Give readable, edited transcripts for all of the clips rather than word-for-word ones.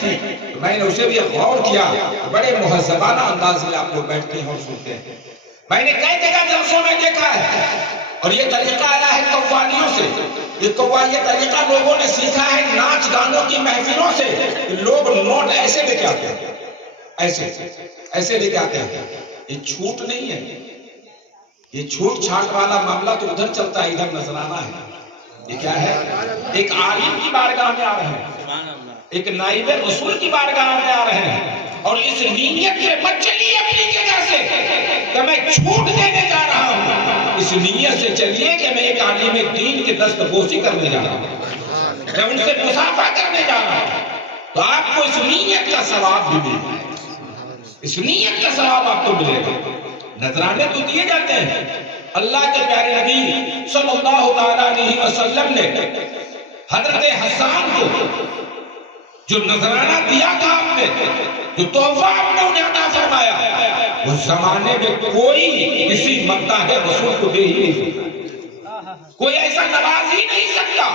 تھی تو میں نے اسے بھی غور کیا، بڑے مہذبانہ انداز میں آپ لوگ بیٹھتے ہیں اور سنتے ہیں۔ میں نے کئی جگہ جلسوں میں دیکھا ہے، اور یہ طریقہ آیا ہے قوالیوں سے۔ یہ طریقہ لوگوں نے سیکھا ہے ناچ گانوں کی محفلوں سے۔ لوگ نوٹ ایسے لے کے آتے ہیں، ایسے لے کے آتے ہیں۔ یہ چھوٹ نہیں ہے، یہ چھوٹ چھاٹ والا معاملہ تو ادھر چلتا ہے، ادھر نذرانہ ہے۔ یہ کیا ہے؟ ایک عالم کی بارگاہ میں آ رہے ہیں، ایک نائب رسول کی بارگاہ میں آ رہے ہیں، اور اس نیت سے مت چلیے اپنی جگہ سے کہ میں چھوٹ دینے جا رہا ہوں۔ اس نیت سے چلیے کہ میں ایک عالم دین کے دست بوسی کرنے جا رہا ہوں، میں ان سے مصافحہ کرنے جا رہا ہوں۔ تو آپ کو اس نیت کا ثواب بھی ملے گا، اس نیت کا ثواب آپ کو ملے گا۔ نذرانے تو دیے جاتے ہیں۔ اللہ کے پیارے نبی صلی اللہ علیہ وسلم نے حضرت حسان کو جو نذرانہ دیا تھا، آپ نے جو تحفہ آپ نے انہیں عطا فرمایا، اس زمانے میں کوئی کسی مداح رسول کو دے ہی نہیں سکتا، کوئی ایسا نواز ہی نہیں سکتا۔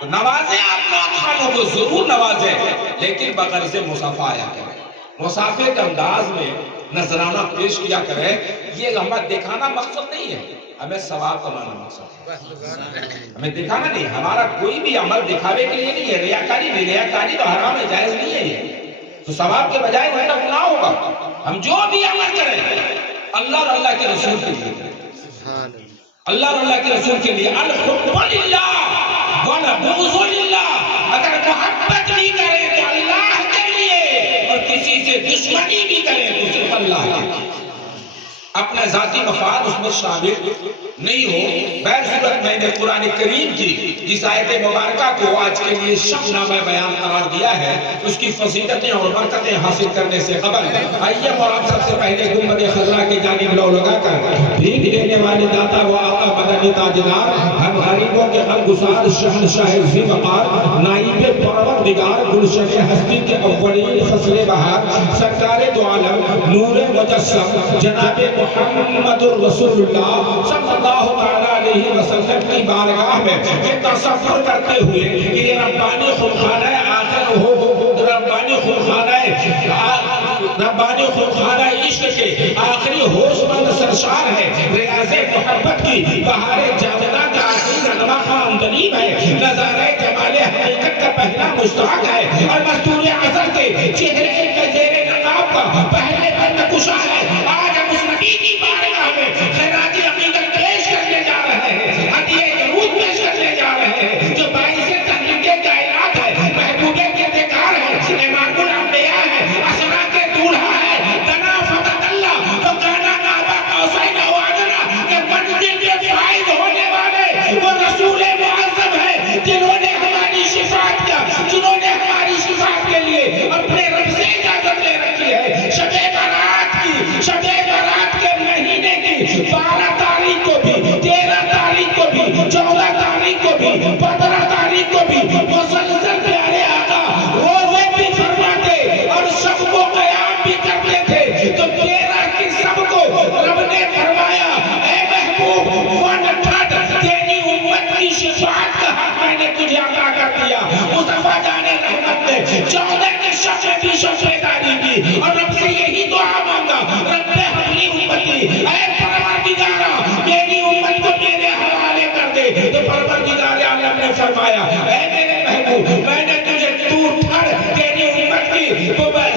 تو نوازیں آپ خانوں کو ضرور نوازیں، لیکن بغرض مصافحہ آیا کریں، مصافحے کے انداز میں نذرانہ پیش کیا کریں۔ یہ ہمیں دکھانا مقصد نہیں ہے، ہمیں ثواب کمانا مقصد ہے۔ ہمیں دکھانا نہیں، ہمارا کوئی بھی عمل دکھاوے کے لیے نہیں ہے۔ ریاکاری نہیں، ریاکاری تو حرام ہے، جائز نہیں ہے۔ یہ تو ثواب کے بجائے الٹا گناہ ہوگا۔ ہم جو بھی عمل کریں اللہ اور اللہ کے رسول کے لیے کریں، اللہ اور اللہ کے رسول کے لیے۔ الحب للہ والبغض للہ۔ اگر محبت بھی کریں تو اللہ کے لیے، اور کسی سے دشمنی بھی کریں تو صرف اللہ کے لیے۔ اپنا ذاتی مفاد اس میں شامل نہیں ہو۔ بہر صورت میں نے قرآن کریم کی جس آیت مبارکہ کو آج کے لیے شب نامہ بیان قرار دیا ہے، اس کی فضیلتیں اور برکتیں حاصل کرنے سے قبل آئیے اور آپ سب سے پہلے گنبد خضرا کی جانب لو لگا کر بھیک دینے والے داتا و آقا مدنی تاجدار، ہم غریبوں کے غمگسار شہنشاہ ذی وقار، نائب پروردگار گلشن ہستی کے اولین فصل بہار، سرکار دو عالم نور مجسم جناب محمد الرسول اللہ صلی اللہ علیہ وسلم کی بارگاہ میں یہ تصور کرتے ہوئے کہ یہ ربانی خونخانہ آخر ہو، ربانی خونخانہ عشق کے آخری ہوش مند سرشار ہے، ریاض محبت کی بہار جاوداں کا آخری نغمہ خواندنی ہے، نظارہ جمال حقیقت کا پہلا مشتاق ہے، اور مستور عصر کے چہرے کے زیر نقاب کا پہلے بند کشا ہے۔ آج ہم اس نبی کی بارگاہ میں خراج عقیدت پیش کرنے جا رہے ہیں، ہدیہ درود پیش کرنے جا رہے ہیں، جو باعث تحریک کائنات ہے، محبوب کردگار ہے، امام الانبیاء ہے، اسرا کے دولہا ہے، دنا فتح اللہ تو کانا نابا قوسین او ادنا کہ منزل میں فائز ہونے والے وہ رسول معظم ہے، جنہوں نے ہماری شفاعت کیا، جنہوں نے ہماری شفاعت کے لیے اپنے رب سے اجازت لے رکھی ہے۔ شب برات کے مہینے کی 12 تاریخ کو بھی، 13 تاریخ کو بھی، 14 تاریخ کو بھی، 15 تاریخ کو بھی مسلسل پیارے آقا روزے بھی فرماتے اور شب کو قیام بھی کرتے تھے۔ تو 13 کی سب کو رب نے فرمایا، اے محبوب 1/3 تیری امت کی شفاعت کا حق میں نے تجھے عطا کر دیا۔ مصطفیٰ جان رحمت نے 14 کے شب میں بھی شب بیداری کی اور رب سے یہی دعا مانگا، رب اپنی امتی، اے پروردگارا میری امت کو میرے حوالے کر دے۔ تو پروردگار عالم نے فرمایا، اے میرے محبوب میں نے تجھے دور پھر تیری امت کی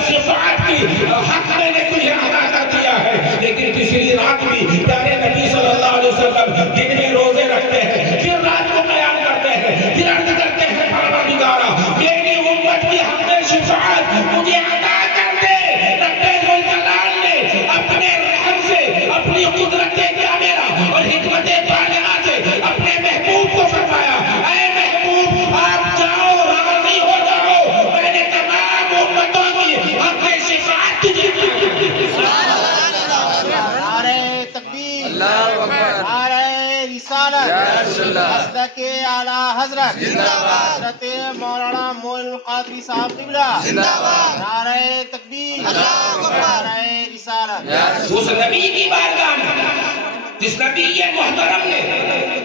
شفاعت کی حق میں نے تجھے عطا کر دیا ہے۔ لیکن تیسری رات بھی پیارے نبی صلی اللہ علیہ وسلم دن میں روزے رکھتے ہیں، پھر رات کو قیام کرتے ہیں، پھر عرض کرتے ہیں پروردگارا میری امت کی حق میں شفاعت مجھے عطا کر دے۔ رب ذوالجلال نے اپنے رحم سے، اپنی قدرت کاملہ اور حکمت بالغہ سے اپنے محبوب کو فرمایا، اے محبوب آپ جاؤ، راضی ہو جاؤ، میں نے تمام امتوں کی حق میں شفاعت تجھے دی۔ نعرہ تکبیر، نعرہ رسالت، حضرت اعلیٰ حضرت حضرت مولانا معین القادری صاحب قبلہ، نعرہ تکبیر، نعرہ رسالت۔ اس نبی کی بارگاہ میں جس نبی محترم نے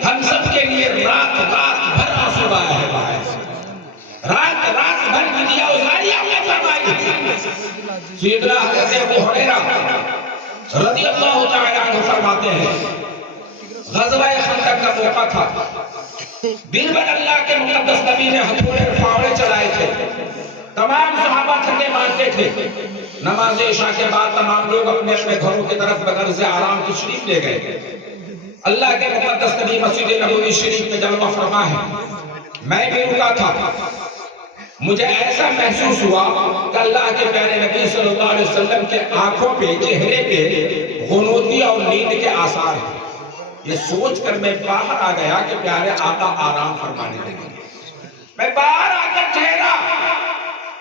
ہم سب کے لیے رات بھر آنسو بہایا ہے، رات بھر دنیا ازاریہ میں سیدنا حضرت ابو ہریرہ رضی اللہ تعالی عنہ فرماتے ہیں غزوہ خندق کا موقع تھا، دن بھر اللہ کے مقدس نبی نے ہتھوڑے اور فاوڑے چلائے تھے، تمام صحابہ تھکے مانتے تھے، نماز عشاء کے بعد تمام لوگ اپنے اپنے گھروں کی طرف بغرض آرام تشریف لے گئے۔ اللہ کے مقدس نبی مسجد نبوی شریف میں جلوہ فرما ہے، میں بھی رکا تھا، مجھے ایسا محسوس ہوا کہ اللہ کے پیارے نبی صلی اللہ علیہ وسلم کے آنکھوں پہ، چہرے پہ غنودی اور نیند کے آثار ہیں۔ یہ سوچ کر میں باہر آ گیا کہ پیارے آقا آرام فرمانے لگے۔ میں باہر آ کر ٹھہرا،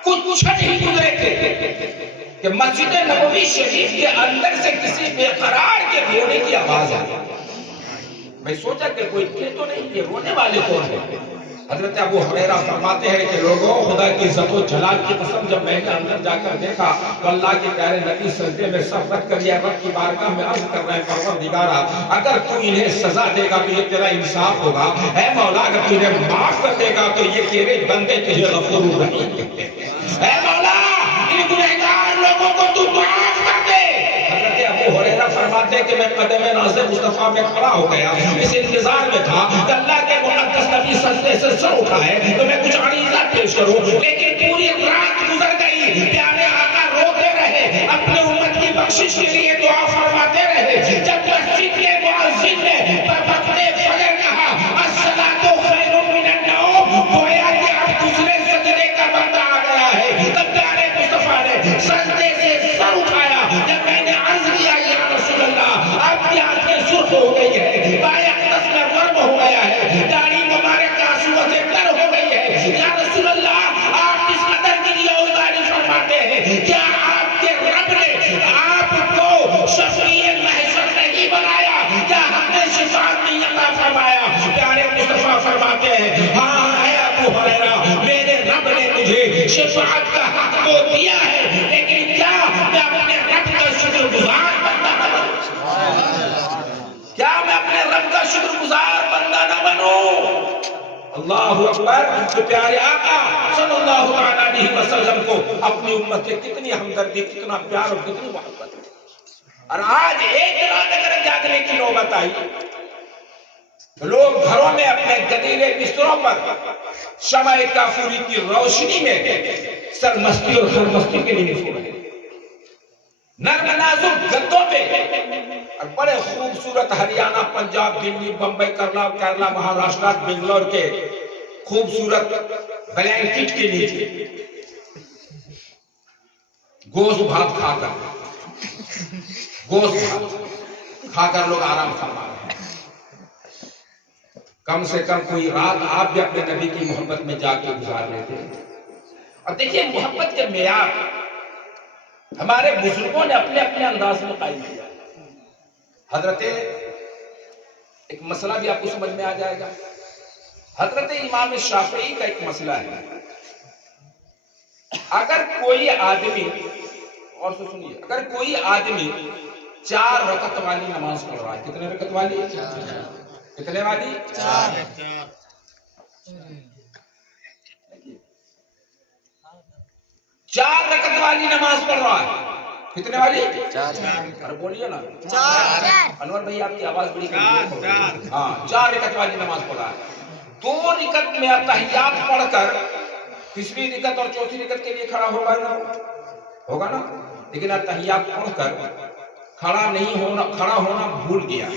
کچھ نہیں گزرے تھے کہ مسجد نبوی شریف کے اندر سے کسی بے قرار کے رونے کی آواز آئی۔ میں سوچا کہ کوئی تھے تو نہیں، یہ رونے والے کون ہیں؟ حضرت ابو ہریرہ فرماتے ہیں کہ لوگوں، خدا کی عزت و جلال کی قسم جب میں نے اندر جا کر دیکھا تو اللہ کے پیارے نبی سجدے میں سر رکھ کر یہ رب کی بارگاہ میں عرض کر رہے ہیں، پروردگارا اگر تو انہیں سزا دے گا تو یہ تیرا انصاف ہوگا، اے مولا اگر تو انہیں معاف کر دے گا تو یہ تیرے بندے تجھے غفور الرحیم کہتے ہیں، اے مولا ان گنہگار لوگوں کو تو معاف کر دے۔ حضرت ابو ہریرہ فرماتے ہیں کہ میں قدم ناز مصطفیٰ میں کھڑا ہو گیا، اس انتظار میں تھا کہ اللہ کے مقدس نبی سجدے سے سر اٹھائے تو میں کچھ عریضہ پیش کروں، لیکن پوری رات گزر گئی، پیارے آقا روتے رہے، اپنے امت کی بخشش کے لیے دعا فرماتے رہے۔ جب مسجد کے مؤذن نے وقت فجر کہا الصلاۃ خیر من النوم، گویا کہ اب دوسرے سجدے کا وقت آ گیا ہے، تب پیارے مصطفیٰ نے سجدے سے سر اٹھایا۔ جب میں نے عرض کیا یا رسول اللہ آپ کی آنکھیں سرخ ہو گئی ہے، بائیں اقدس میں ورم ہو گیا ہے، داڑھی مبارک آنسوؤں سے تر ہو گئی ہے، یا رسول اللہ آپ اس قدر کے لیے اوزاری فرماتے ہیں، کیا آپ کے رب نے آپ کو شفیع محشر نہیں بنایا؟ کیا حق شفاعت نہیں عطا فرمایا؟ پیارے مصطفیٰ فرماتے ہیں ہاں اے ابو ہریرہ، میرے رب نے مجھے شفاعت کا حق تو دیا ہے، لیکن کیا میں اپنے رب کا شکر گزار بندہ نہ بنوں؟ کیا میں اپنے رب کا شکر گزار بندہ نہ بنوں؟ اللہ اکبر۔ تو پیارے آقا صلی اللہ علیہ وسلم کو اپنی امت سے کتنی ہمدردی، کتنا پیار اور کتنی محبت ہے۔ اور آج ایک رات اگر جاگنے کی نوبت آئی تو لوگ گھروں میں اپنے گدیلے بستروں پر شمع کافوری کی روشنی میں سرمستی اور خرمستی کے لیے سو رہے ہیں، نرم نازک گدوں پہ، اور بڑے خوبصورت ہریانہ، پنجاب، دلی، بمبئی، کیرلا، مہاراشٹر، بنگلور کے خوبصورت بلینکٹ کے نیچے گوشت بھات کھا کر لوگ آرام فرما رہے ہیں۔ کم سے کم کوئی رات آپ بھی اپنے نبی کی محبت میں جا کے گزار لیتے ہیں۔ اور دیکھیے محبت کے معیار ہمارے بزرگوں نے اپنے اپنے انداز میں قائم کیا۔ حضرت ایک مسئلہ بھی آپ کو سمجھ میں آ جائے گا، حضرت امام شافعی کا ایک مسئلہ ہے، اگر کوئی آدمی، اور سنیے، اگر کوئی آدمی 4 رکعت والی نماز پڑھ رہا ہے، کتنے رکعت والی؟ کتنے والی؟ 4 رکعت والی نماز پڑھ رہا ہے، کتنے والی؟ 4۔ ارے بولیے نا، 4۔ انور بھائی آپ کی آواز بڑی کمزور ہے۔ ہاں 4 رکعت والی نماز پڑھ رہا ہے، 2 رکعت میں تحیات پڑھ کر تیسری رکعت اور چوتھی رکعت کے لیے کھڑا ہوگا نا، لیکن تحیات پڑھ کر کھڑا ہونا بھول گیا،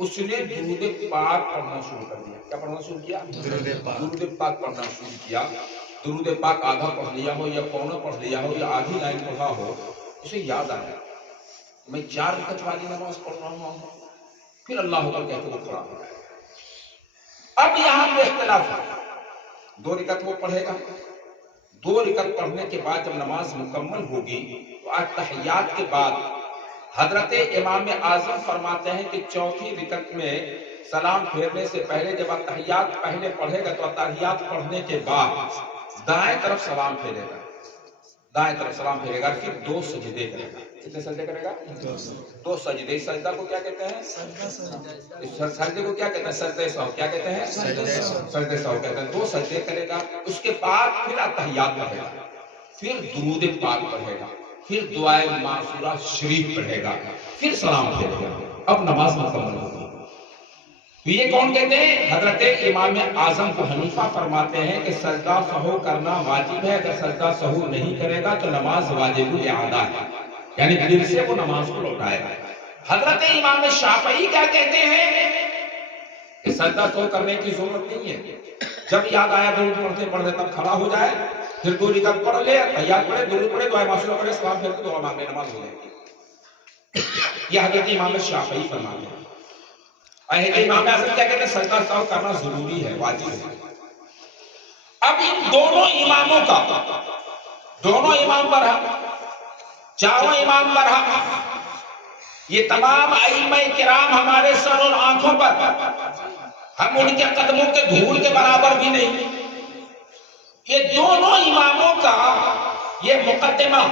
اس نے درود پاک پڑھنا شروع کر دیا۔ کیا پڑھنا شروع کیا؟ درود پاک پڑھنا شروع کیا۔ درود پاک آدھا پڑھ لیا ہو یا پونا پڑھ لیا ہو یا آدھی لائن پڑھا ہو، اسے یاد آیا میں 4 رکعت والی نماز پڑھ رہا ہوں، پھر اللہ اکبر کہتے وہ کھڑا ہو گیا۔ اب یہاں پہ اختلاف ہے، 2 رکعت وہ پڑھے گا، 2 رکعت پڑھنے کے بعد جب نماز مکمل ہوگی تو تحیات کے بعد حضرت امام اعظم فرماتے ہیں کہ چوتھی رکعت میں سلام پھیرنے سے پہلے جب تحیات پہلے پڑھے گا تو تحیات پڑھنے کے بعد دائیں طرف سلام پھیرے گا، پھر 2 سجدے کرے گا۔ کتنے سجدے کرے گا؟ 2 سجدے۔ سجدہ کو کیا کہتے ہیں؟ سجدے کو کیا کہتے ہیں؟ سجدے سہو۔ کیا کہتے ہیں؟ سجدے سہو کہتے ہیں۔ 2 سجدے کرے گا، اس کے بعد پھر تحیات پڑھے گا۔ پھر درود پاک پڑھے گا، پھر دعائے معصورہ شریف پڑھے گا، پھر سلام پھیرے گا، اب نماز مکمل ہوگی۔ تو یہ کون کہتے ہیں؟ حضرت امام اعظم کو حنیفہ فرماتے ہیں کہ سجدہ سہو کرنا واجب ہے، اگر سجدہ سہو نہیں کرے گا تو نماز واجب الاعادہ ہے، یعنی پھر سے وہ نماز کو لوٹائے گا۔ حضرت امام شافعی کیا کہتے ہیں کہ سجدہ سہو کرنے کی ضرورت نہیں ہے، جب یاد آیا درود پڑھتے پڑھتے تب کھڑا ہو جائے، پھر دو رکعت پڑھ لے، تحیات پڑھے، درود پڑھے، دعائے معصورہ پڑھے، سلام پھیر کے دعا مانگے، نماز ہو جائے گی۔ یہ حضرت امام شافعی فرماتے ہیں۔ حضرت امام اعظم کیا کہتے ہیں؟ سجدہ سہو کرنا ضروری ہے، واجب ہے۔ اب ان دونوں اماموں کا، دونوں امام برحق، چاروں امام برحق، یہ تمام ائمہ کرام ہمارے سر اور آنکھوں پر، ہم ان کے قدموں کے دھول کے برابر بھی نہیں۔ یہ دونوں اماموں کا یہ مقدمہ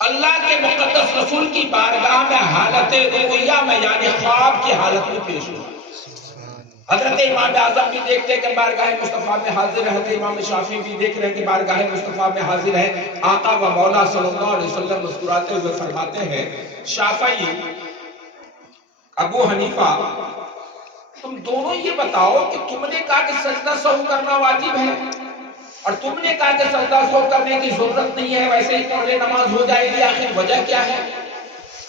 اللہ کے مقدس رسول کی بارگاہ میں حالت رؤیا میں، یعنی خواب کی حالت میں پیش ہوا۔ حضرت امام اعظم بھی دیکھتے ہیں کہ بارگاہ مصطفیٰ میں حاضر ہے، حضرت امام شافعی بھی دیکھ رہے ہیں کہ بارگاہ مصطفیٰ میں حاضر ہے۔ آقا و مولا صلی اللہ علیہ وسلم مسکراتے ہوئے فرماتے ہیں، شافعی، ابو حنیفہ، تم دونوں یہ بتاؤ کہ تم نے کہا کہ سجدہ سہو کرنا واجب ہے، اور تم نے کہا کہ سجدہ سہو کرنے کی ضرورت نہیں ہے، ویسے ہی پڑھ لے نماز ہو جائے گی، آخر وجہ کیا ہے؟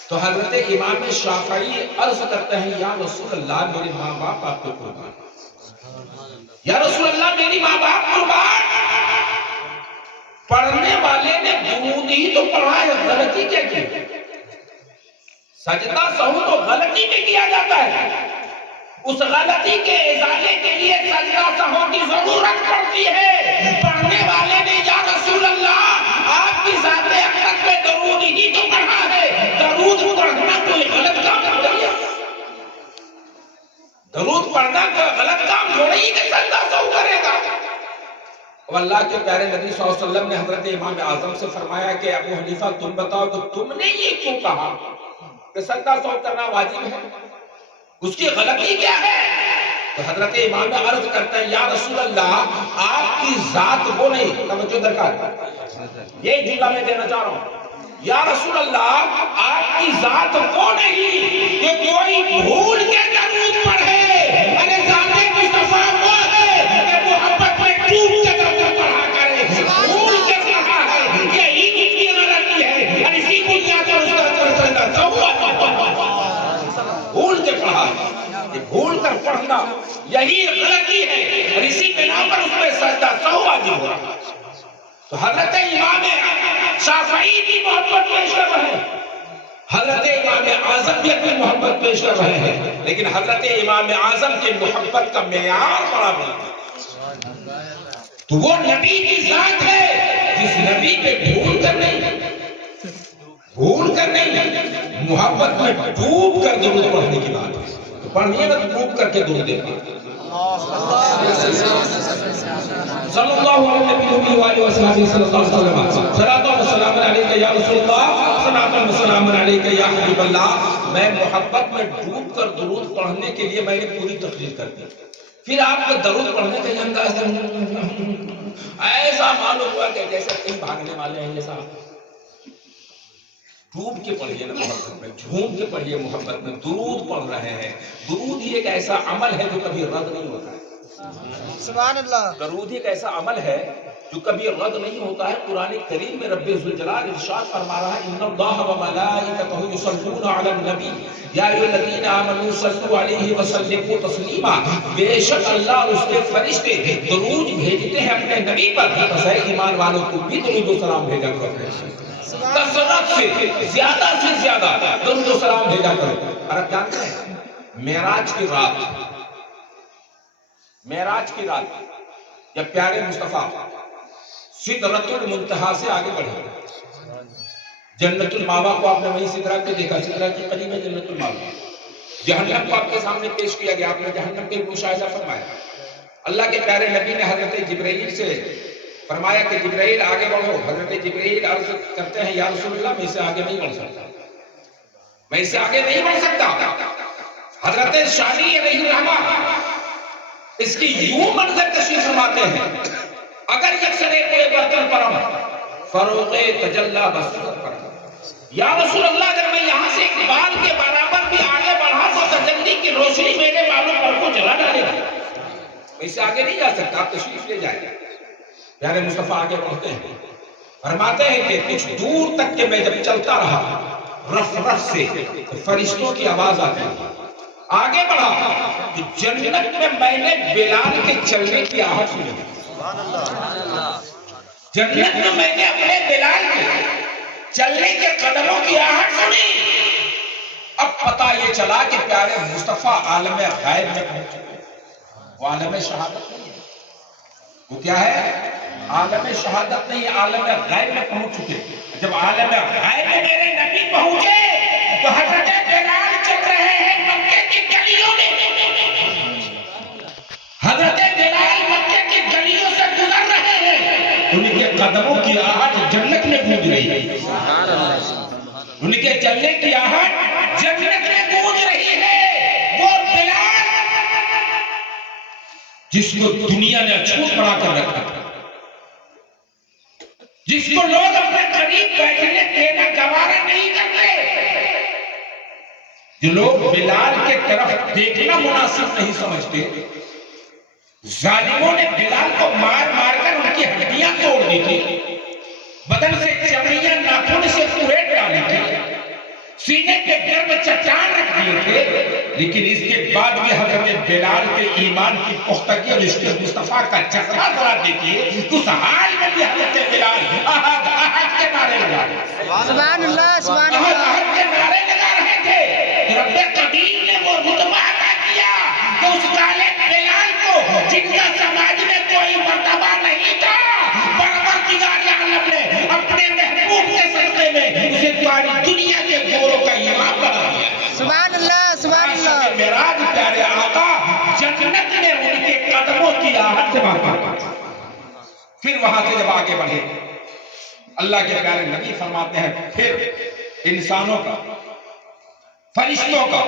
تو حضرت امام شافعی عرض کرتے ہیں، یا رسول اللہ میرے ماں باپ آپ کو قربان، یا رسول اللہ میری ماں باپ قربان، پڑھنے والے نے درود ہی تو پڑھا ہے، غلطی کیا کی؟ سجدہ سہو تو غلطی میں کیا جاتا ہے، اس غلطی کے ازالے کے لیے سجدہ سہو کی ضرورت پڑتی ہے۔ پڑھنے والے نے یا رسول اللہ آپ کی ذات اقدس میں درود ہی تو پڑھا ہے، درود پڑھنا کوئی غلط کام نہیں ہے، درود پڑھنا کوئی غلط کام تھوڑی کہ سجدہ سہو کرے گا۔ اور اللہ کے پیارے نبی صلی اللہ علیہ وسلم نے حضرت امام اعظم سے فرمایا کہ ابو حنیفہ تم بتاؤ کہ تم نے یہ کیوں کہا کہ سجدہ سہو کرنا واجب ہے، اس کی غلطی کیا ہے؟ تو حضرت امام عرض کرتے ہیں، یا رسول اللہ آپ کی ذات وہ نہیں، توجہ درکار ہے، یہ جملہ میں دینا چاہ رہا ہوں، یا رسول اللہ آپ کی ذات وہ نہیں کہ کوئی بھول کے درود پڑھے، ارے ذات مصطفیٰ وہ ہے کہ محبت میں ڈوب کے درود پڑھا کرے، بھول کے پڑھا ہے، یہی اس کی غلطی ہے، اور اسی بنیاد پر اس کا سجدہ سہو بھول کے پڑھا ہے، یہ بھول کر پڑھنا یہی غلطی ہے، اور اسی بنا پر اس میں سجدہ سہو واجب ہو رہا ہے۔ تو حضرت امام شافعی بھی محبت پیش کر رہے ہیں، حضرت امام اعظم بھی اپنی محبت پیش کر رہے ہیں، لیکن حضرت امام اعظم کی محبت کا معیار بڑا بڑا ہے۔ تو وہ نبی کی ذات ہے جس نبی پہ بھول کر نہیں، بھول کر نہیں، محبت میں ڈوب کر درود پڑھنے کی بات ہے۔ تو پڑھنیے نا ڈوب کر کے درود پڑھیں، صلی اللہ علیہ وآلہ وسلم، صلی اللہ علیہ وسلم، صلاۃ و سلام علیک یا رسول اللہ، صلاۃ و سلام علیک یا حبیب اللہ۔ میں محبت میں ڈوب کر درود پڑھنے کے لیے میں نے پوری تقریر کر دی، پھر آپ کو درود پڑھنے کا یہ انداز ایسا معلوم ہوا کہ جیسے کہیں بھاگنے والے ہیں، جیسا ڈوب کے پڑھیے نا محبت میں، جھوم کے پڑھیے محبت میں، درود پڑھ رہے ہیں۔ درود ہی ایک ایسا عمل ہے جو کبھی رد نہیں ہوتا ہے، سبحان اللہ۔ درود ایک ایسا عمل ہے جو کبھی رد نہیں ہوتا ہے۔ قرآن کریم میں رب ذوالجلال ارشاد فرما رہا ہے، ان اللہ و ملائکتہ یصلون علی النبی یا ایھا الذین آمنوا صلوا علیہ وسلموا تسلیما، بے شک اللہ اور اس کے فرشتے درود بھیجتے ہیں اپنے نبی پر، بس اے ایمان والوں کو بھی درود و سلام بھیجا کرو، کثرت سے زیادہ درود و سلام بھیجا کرو۔ اور اب جانتے ہیں معراج کی رات جب پیارے مصطفیٰ سدرۃ المنتہا سے آگے بڑھے، جنت الماوا کو آپ نے وہیں سدرہ کے دیکھا، سدرہ کے قریب ہے جنت الماوا۔ جہنم کو آپ کے سامنے پیش کیا گیا، آپ نے جہنم کے مشاہدہ فرمایا۔ اللہ کے پیارے نبی نے حضرت جبرائیل سے فرمایا کہ جبرائیل آگے بڑھو۔ حضرت جبرائیل عرض کرتے ہیں، یا رسول اللہ میں اس سے آگے نہیں بڑھ سکتا، میں اس سے آگے نہیں بڑھ سکتا۔ حضرت شالی علیہ الرحمہ اس کی یوں منظر کشی فرماتے ہیں، اگر یک سرے کوئی برتن پرم فروغ تجلی بصیرت پر یا رسول اللہ اگر میں یہاں سے ایک بال کے برابر بھی آگے بڑھا تو تجلی کی روشنی میرے بالوں پر کو جلا ڈالے گا. میں اس سے آگے نہیں جا سکتا, آپ تشریف لے جائیں. پیارے مصطفیٰ آگے بڑھتے ہیں, فرماتے ہیں کہ کچھ دور تک کہ میں جب چلتا رہا رف رف سے فرشتوں کی آواز آتی ہے. آگے بڑھا تو جنت میں نے بلال کے چلنے کی آہٹ سنی. جنت میں نے اپنے بلال کے چلنے کے قدموں کی آہٹ سنی. اب پتہ یہ چلا کہ پیارے مصطفیٰ عالم غیب میں پہنچ چکے. وہ عالم شہادت نہیں ہے, وہ کیا ہے؟ عالم شہادت نہیں, عالم غیب میں پہنچ چکے. جب عالم غیب میں میرے نبی پہنچے تو حضرت بلال چل رہے ہیں مکے کی گلیوں میں. حضرت بلال مکے کی گلیوں سے گزر رہے ہیں, ان کے قدموں کی آہٹ جنت میں گونج رہی ہے. ان کے چلنے کی آہٹ جنت میں گونج رہی ہے. وہ بلال جس کو دنیا نے اچھوت بنا کر رکھا, جس کو لوگ اپنے قریب بیٹھنے دینا گوارا نہیں کرتے, جو لوگ بلال کے طرف دیکھنا مناسب نہیں سمجھتے, ظالموں نے بلال کو مار مار کر ان کی ہڈیاں توڑ دی تھی, بدن سے چمڑیاں ناخن سے کوریٹ ڈالی تھی, سینے کے گرم چٹان رکھ دیے تھے, لیکن اس کے بعد بھی حضرت بلال کے ایمان کی پختگی اور عشق مصطفیٰ کا جذبہ ذرا دیکھیے. اس حال میں بھی حضرت بلال احد احد کے نعرے لگا رہے تھے. سبحان اللہ سبحان احد اللہ. احد کے نعرے لگا رہے تھے. رب قدیر نے وہ رتبہ عطا کیا کہ اس کالے بلال کو جن کا سماج میں کوئی مرتبہ نہیں تھا, پروردگار عالم نے اپنے محبوب کے صدقے میں اسے ساری دنیا کے گوروں کا امام بنا دیا. سبحان اللہ سبحان اللہ. معراج پیارے آقا جنت میں ان کے قدموں کی آہٹ سے واقع. پھر وہاں سے جب آگے بڑھے, اللہ کے پیارے نبی فرماتے ہیں پھر انسانوں کا, فرشتوں کا,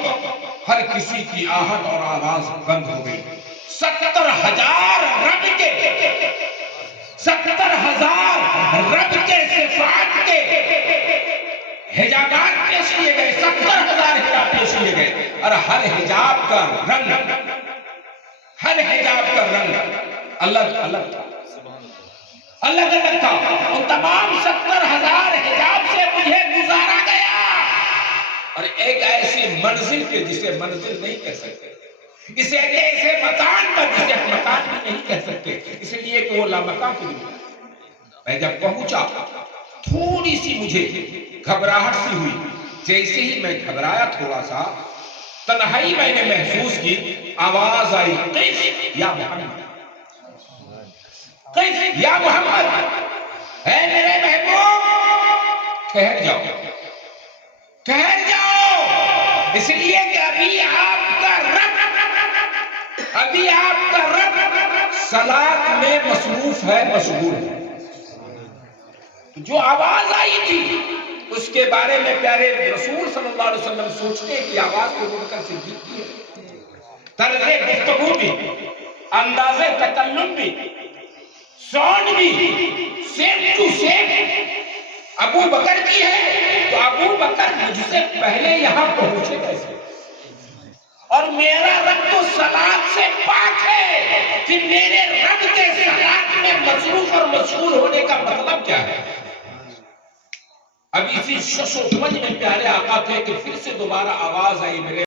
ہر کسی کی آہٹ اور آواز بند ہو گئی. 70,000 رب کے 70,000 رب کے صفات کے حجابات پیش کیے گئے. 70,000 حجاب پیش کیے گئے, اور ہر حجاب کا رنگ الگ الگ تھا, الگ الگ تھا. ان تمام 70,000 حجاب سے مجھے گزارا گیا, اور ایک ایسی منزل کے جسے منزل نہیں کہہ سکتے, اسے ایسے مکان پر جسے مکان بھی نہیں کہہ سکتے, اس لیے کہ وہ لامکان کی دنیا. میں جب پہنچا تھوڑی سی مجھے گھبراہٹ سی ہوئی. جیسے ہی میں گھبرایا تھوڑا سا, تنہائی میں نے محسوس کی, آواز آئی کیف یا محمد, کیف یا محمد, اے میرے محبوب ٹھہر جاؤ, ٹھہر جاؤ, اس لیے کہ ابھی آپ کا رب صلاۃ میں مصروف ہے, مشغول ہے. جو آواز آئی تھی اس کے بارے میں پیارے رسول صلی اللہ علیہ وسلم سوچتے کہ آواز کو سن کر صدیق کی ہے. طرز گفتگو بھی, انداز تکلم بھی, ساؤنڈ بھی سیم ٹو سیم ابو بکر کی ہے. تو ابو بکر مجھ سے پہلے یہاں پہنچے کیسے؟ اور میرا رب تو صلاۃ سے پاک ہے, پھر میرے رب کے صلاۃ میں مصروف اور مشغول ہونے کا مطلب کیا ہے؟ اب اسی شش و دمج میں پیارے آقا تھے کہ پھر سے دوبارہ آواز آئی, میرے